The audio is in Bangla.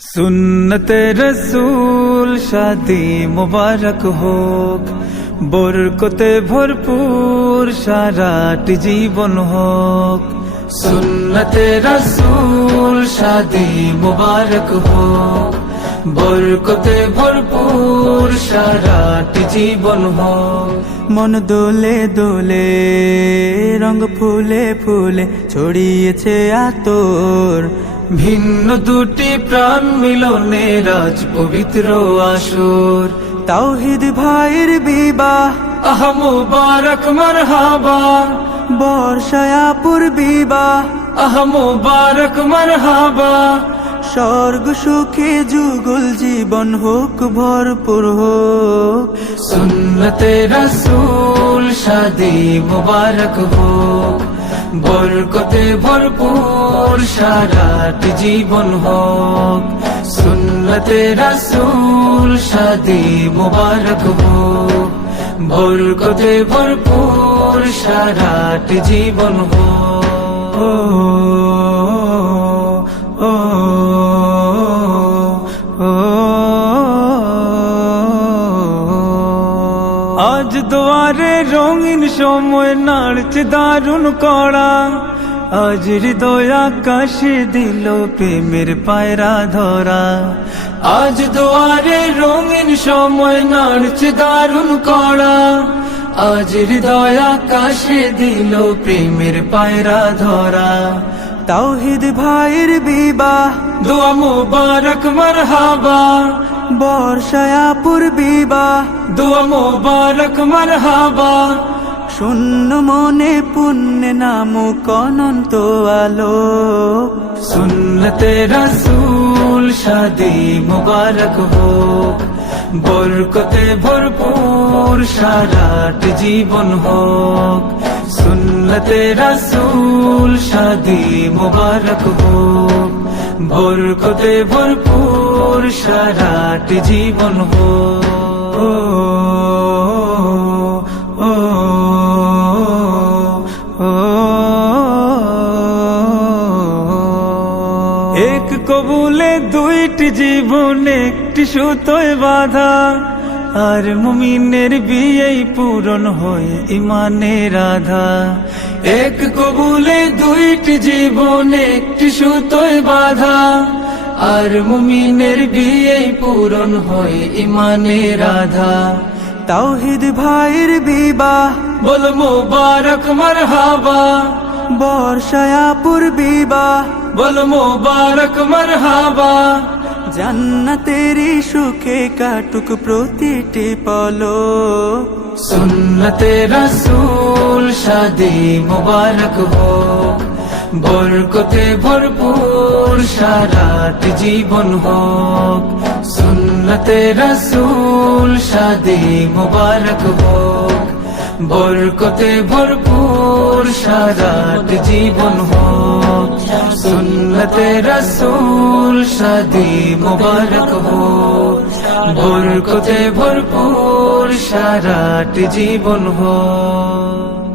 সুন্নতে রসূল শাদি মুবারক হোক, বরকতে ভরপুর সারাটি জীবন হোক। সুন্নতে রসূল শাদি মুবারক হোক, বরকতে ভরপুর সারাটি জীবন হোক। মন দোলে দোলে রঙ ফুলে ফুলে ছড়িয়েছে আতর, ভিন্ন দুটি প্রাণ মিলনে রাজ পবিত্র আসর। তাওহীদ ভাইয়ের বিবাহ আহ মুবারক মারহাবা, বর্ষায়াপুর বিবাহ আহ মুবারক মারহাবা। স্বর্গ সুখে যুগল জীবন হোক ভরপুর হোক। সুন্নতে রসূল শাদি মুবারক হোক, বরকতে ভরপুর সারাটি জীবন হোক। সুন্নতে রসূল শাদি মুবারক হোক, বরকতে ভরপুর সারাটি জীবন হোক। আজ দুয়ারে রঙিন সময় নাড়ছে দারুণ কড়া, আজ হৃদয় আকাশে দিল প্রেমের পায়রা ধরা। আজ দুয়ারে রঙিন সময় নাড়ছে দারুণ কড়া, আজ হৃদয় আকাশে দিল প্রেমের পায়রা ধরা। তাওহীদ ভাইয়ের বিবাহ দোয়া মুবারক মারহাবা, বর্ষায়াপুর বিবাহ দোয়া মুবারক মারহাবা। শূন্য মনে পুণ্যে নামুক অনন্ত আলো। সুন্নতে রসূল শাদি মুবারক হোক, বরকতে ভরপুর সারাটি জীবন হোক। সুন্নতে রসূল শাদি মুবারক হোক, বরকতে ভরপুর সারাটি জীবন হোক। এক কবুলে দুইটি জীবন একটি সুতোয় বাঁধা, আর মুমিনের বিয়েই পূরণ হয় ইমানের আধা। এক কবুলে দুইটি জীবন একটি সুতোয় বাঁধা, আর মুমিনের বিয়েই পূরণ হয় ইমানের আধা। তাওহীদ ভাইয়ের বিবাহ বল মুবারক মারহাবা, বর্ষায়াপুর বিবাহ বল মুবারক মারহাবা। জান্নাতেরি সুখে কাটুক প্রতিটি পলক। সুন্নতে রসূল শাদি মুবারক হোক, বরকতে ভরপুর সারাটি জীবন হোক। সুন্নতে রসূল শাদি মুবারক হোক, বরকতে ভরপুর সারাটি জীবন হোক। সুন্নতে রসূল শাদি মুবারক হোক, বরকতে ভরপুর সারাটি জীবন হোক।